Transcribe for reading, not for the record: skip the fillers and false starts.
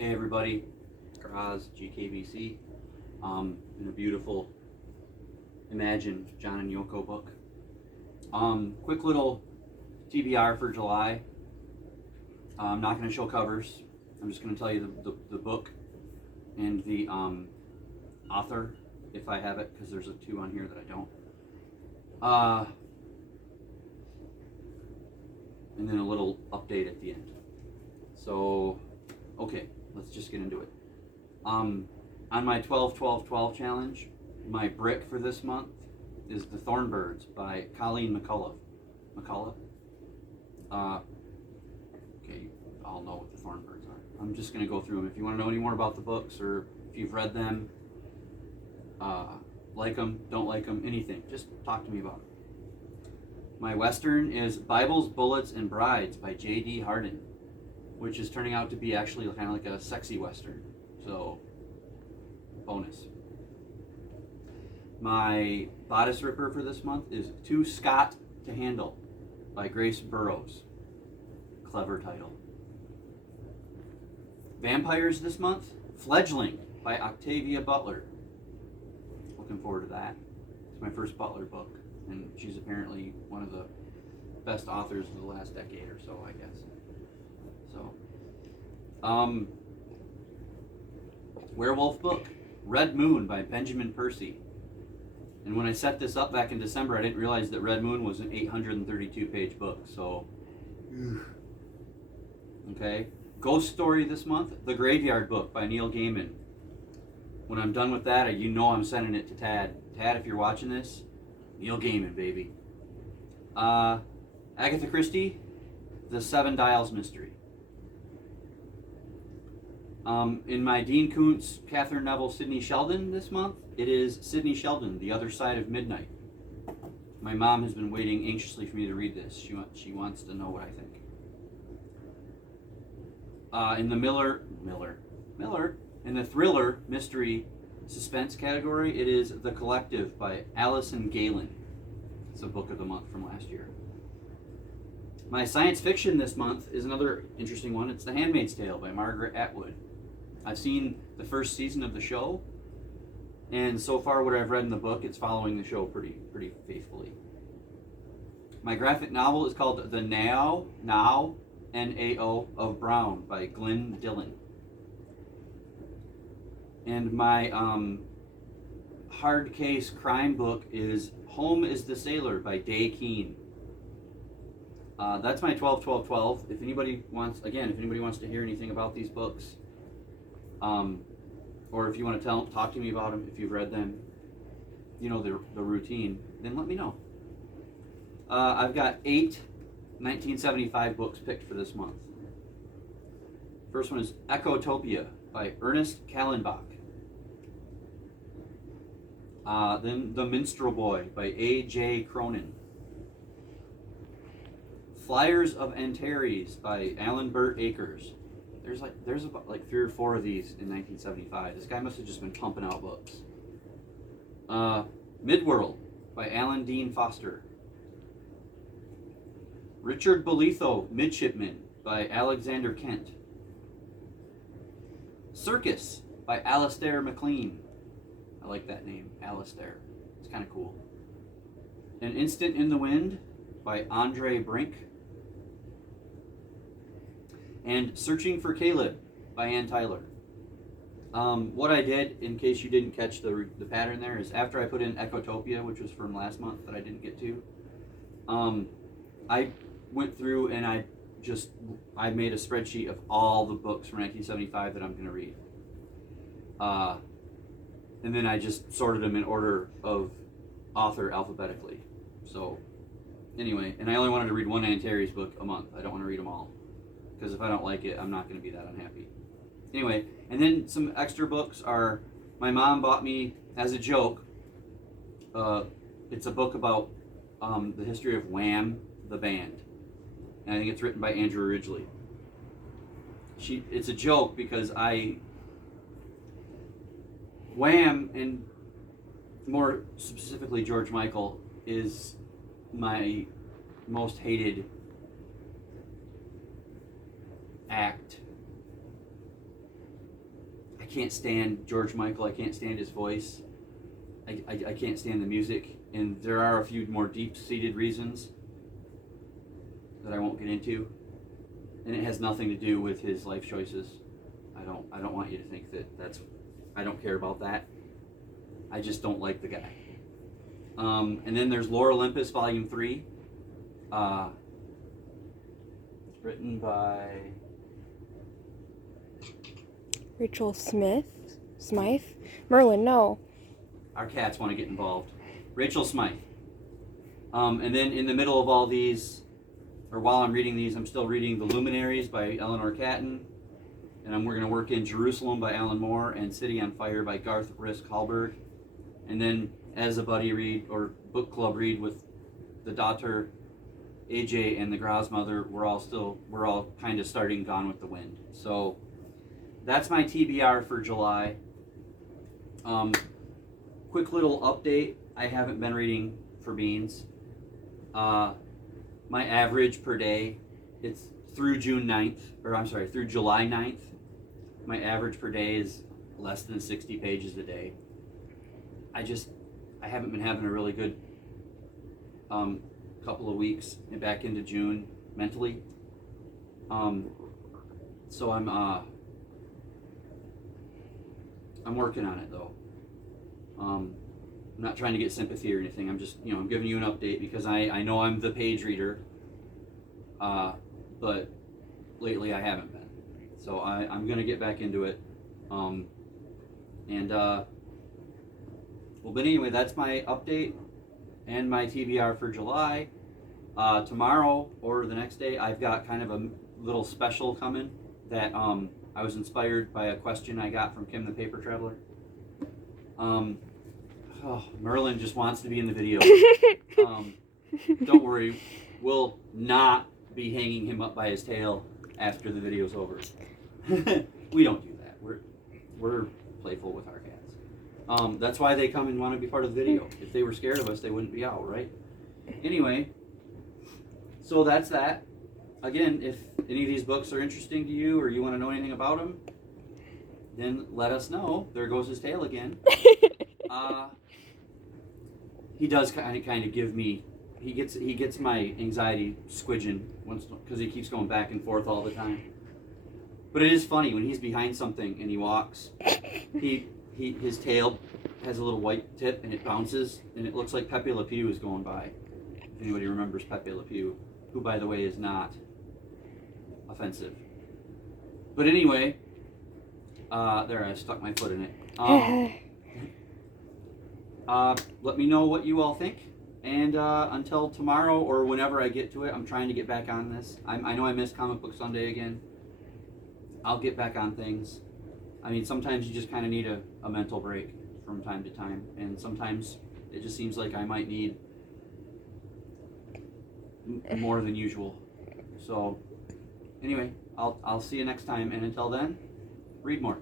Hey everybody, Graz, GKBC, in a beautiful Imagine John and Yoko book. Quick little TBR for July. I'm not going to show covers. I'm just going to tell you the book and the author, if I have it, because there's a 2 on here that I don't. And then a little update at the end. So, okay, let's just get into it. On my 12-12-12 challenge, my brick for this month is The Thornbirds by Colleen McCullough. Okay, you all know what The Thornbirds are. I'm just going to go through them. If you want to know any more about the books, or if you've read them, like them, don't like them, anything, just talk to me about it. My Western is Bibles, Bullets, and Brides by J.D. Hardin, which is turning out to be actually kind of like a sexy Western. So, bonus. My bodice ripper for this month is Too Scott to Handle by Grace Burrows. Clever title. Vampires this month, Fledgling by Octavia Butler. Looking forward to that. It's my first Butler book, and she's apparently one of the best authors of the last decade or so, I guess. So, werewolf book, Red Moon by Benjamin Percy. And when I set this up back in December, I didn't realize that Red Moon was an 832-page book, so, okay. Ghost Story this month, The Graveyard Book by Neil Gaiman. When I'm done with that, you know I'm sending it to Tad. Tad, if you're watching this, Neil Gaiman, baby. Agatha Christie, The Seven Dials Mystery. In my Dean Koontz, Catherine Neville, Sidney Sheldon this month, it is Sidney Sheldon, The Other Side of Midnight. My mom has been waiting anxiously for me to read this. She wants to know what I think. In the in the thriller, mystery, suspense category, it is The Collective by Allison Galen. It's a book of the month from last year. My science fiction this month is another interesting one. It's The Handmaid's Tale by Margaret Atwood. I've seen the first season of the show, and so far what I've read in the book, it's following the show pretty faithfully. My graphic novel is called The Now, N-A-O, of Brown by Glenn Dillon. And my hard case crime book is Home is the Sailor by Day Keane. That's my 12-12-12. If anybody wants to hear anything about these books, or if you want to talk to me about them, if you've read them, you know the routine, then let me know. I've got 8 1975 books picked for this month. First one is Ecotopia by Ernest Kallenbach. Then The Minstrel Boy by A.J. Cronin. Flyers of Antares by Alan Burt Akers. There's about 3 or 4 of these in 1975. This guy must have just been pumping out books. Midworld by Alan Dean Foster. Richard Bolitho, Midshipman by Alexander Kent. Circus by Alastair MacLean. I like that name, Alastair. It's kind of cool. An Instant in the Wind by Andre Brink. And Searching for Caleb by Ann Tyler. What I did, in case you didn't catch the pattern there, is after I put in Ecotopia, which was from last month that I didn't get to, I went through and I made a spreadsheet of all the books from 1975 that I'm going to read. And then I just sorted them in order of author alphabetically. So, anyway, and I only wanted to read one Antares book a month. I don't want to read them all, because if I don't like it, I'm not going to be that unhappy. Anyway, and then some extra books are, my mom bought me, as a joke, it's a book about the history of Wham, the band. And I think it's written by Andrew Ridgely. It's a joke because Wham, and more specifically George Michael, is my most hated act can't stand George Michael. I can't stand his voice. I can't stand the music. And there are a few more deep-seated reasons that I won't get into. And it has nothing to do with his life choices. I don't want you to think that I don't care about that. I just don't like the guy. And then there's Lore Olympus Volume 3. Written by Rachel Smythe? Merlin, no. Our cats want to get involved. Rachel Smythe. And then in the middle of all these, or while I'm reading these, I'm still reading The Luminaries by Eleanor Catton. And we're going to work in Jerusalem by Alan Moore and City on Fire by Garth Risk-Hallberg. And then as a buddy read, or book club read with the daughter, AJ, and the Grosmother, we're all kind of starting Gone with the Wind. So that's my TBR for July. Quick little update. I haven't been reading for Beans. My average per day, it's through July 9th. My average per day is less than 60 pages a day. I haven't been having a really good couple of weeks and back into June mentally. So I'm working on it though. I'm not trying to get sympathy or anything. I'm just, I'm giving you an update because I know I'm the page reader, but lately I haven't been. So I'm gonna get back into it. Well, but anyway, that's my update and my TBR for July. Tomorrow or the next day, I've got kind of a little special coming that I was inspired by a question I got from Kim the Paper Traveler. Merlin just wants to be in the video. Don't worry, we'll not be hanging him up by his tail after the video's over. We don't do that. We're playful with our cats. That's why they come and want to be part of the video. If they were scared of us, they wouldn't be out, right? Anyway, so that's that. Again, if any of these books are interesting to you or you want to know anything about them, then let us know. There goes his tail again. He does kind of give me. He gets my anxiety squidging once because he keeps going back and forth all the time. But it is funny when he's behind something and he walks. His tail has a little white tip and it bounces and it looks like Pepe Le Pew is going by. If anybody remembers Pepe Le Pew, who by the way is not offensive. But anyway, there I stuck my foot in it. Let me know what you all think. And until tomorrow or whenever I get to it, I'm trying to get back on this. I know I missed Comic Book Sunday again. I'll get back on things. I mean, sometimes you just kind of need a mental break from time to time. And sometimes it just seems like I might need more than usual. So anyway, I'll see you next time. And until then, read more.